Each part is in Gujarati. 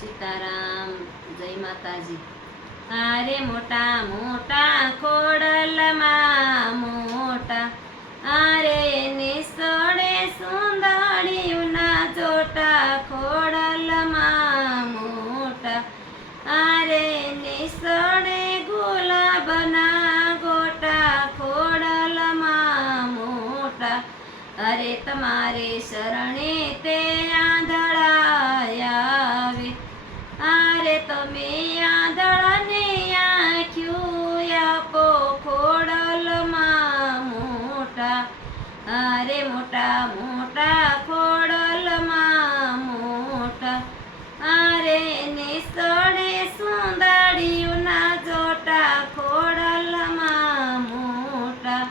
સીતારામ, જય માતાજી. આરે મોટા મોટા ખોડલમાં મોટા, આરે નિસળે સુંદરિયુના જોટા ખોડલમાં મોટા, આરે નિસળે ગુલાબના ગોટા ખોડલમાં મોટા. અરે તમારે શરણે તે આંધળા આવે, આરે તમે આંધળાને આંખ્યું આપો ખોડલમાં મોટા. આરે મોટા મોટા ખોડલમાં મોટા, આરે નિસળે સુંદરિયુના જોટા ખોડલમાં મોટા,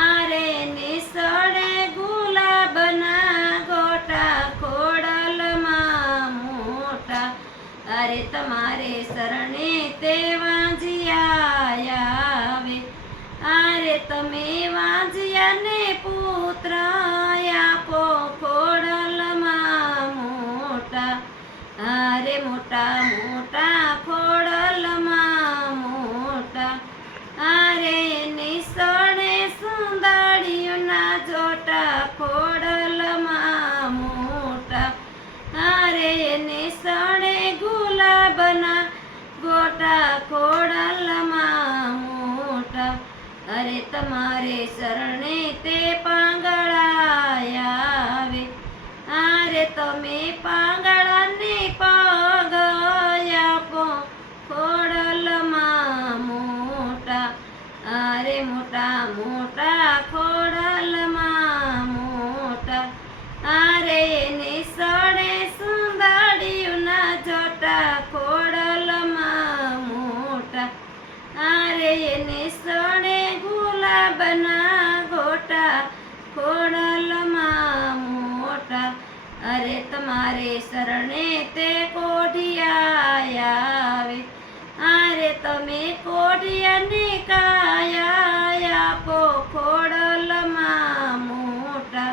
આરે નિસળે ગુલાબના ગોટા ખોડલમાં મોટા. અરે તમારે શરણે તે વાંજિયા આવે, આરે તમે વાંજિયાને પુત્ર આપો ખોડલમાં મોટા. આરે મોટા મોટા ખોડલમાં મોટા, આરે નિસળે સુંદરિયુના જોટા ખોડલમાં મોટા, આરે નિસળે ગુલાબના ગોટા ખોડલમાં મોટા. અરે તમારે શરણે તે પાંગળા આવે, આરે તમે પાંગળાને પગ આપો ખોડલમાં મોટા. આરે મોટા મોટા ખોડલમાં મોટા, આરે નિસળે સુંદરિયુના જોટા ખોડલમાં મોટા, આરે નિસળે ગુલાબના ગોટા ખોડલમાં મોટા. અરે તમારે શરણે તે કોઢિયા આવે, આરે તમે કોઢિયાને કાયા આપો ખોડલમાં મોટા.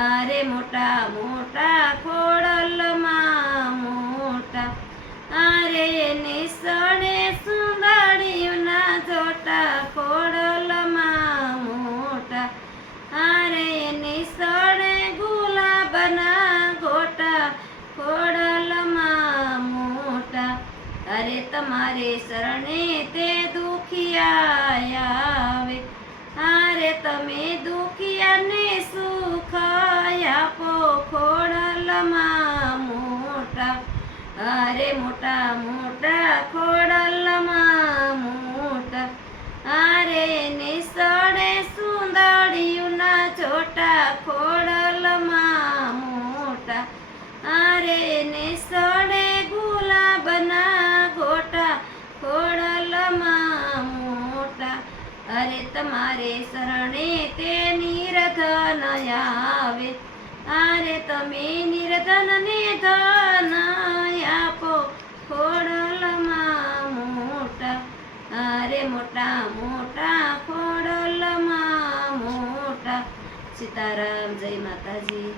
આરે મોટા મોટા ખોડલમાં મોટા, આરે નિસળે સુંદરિયુના જોટા ખોડલમાં મોટા, આરે નિસળે ગુલાબના ગોટા ખોડલમાં મોટા. અરે તમારે શરણે તે દુખિયા આવે, આરે તમે દુખિયાને સુખ આપો ખોડલમાં મોટા. આરે મોટા મોટા ખોડલમાં મોટા, આરે નિસળે સુંદરિયુના જોટા ખોડલમાં મોટા, આરે નિસળે ગુલાબના ગોટા ખોડલમાં મોટા. અરે તમારે શરણે તે નિર્ધન આવે, આરે તમે નિર્ધનને ધન આપો ખોડલમાં મોટા. આરે મોટા મોટા ખોડલમાં મોટા. સીતારામ, જય માતાજી.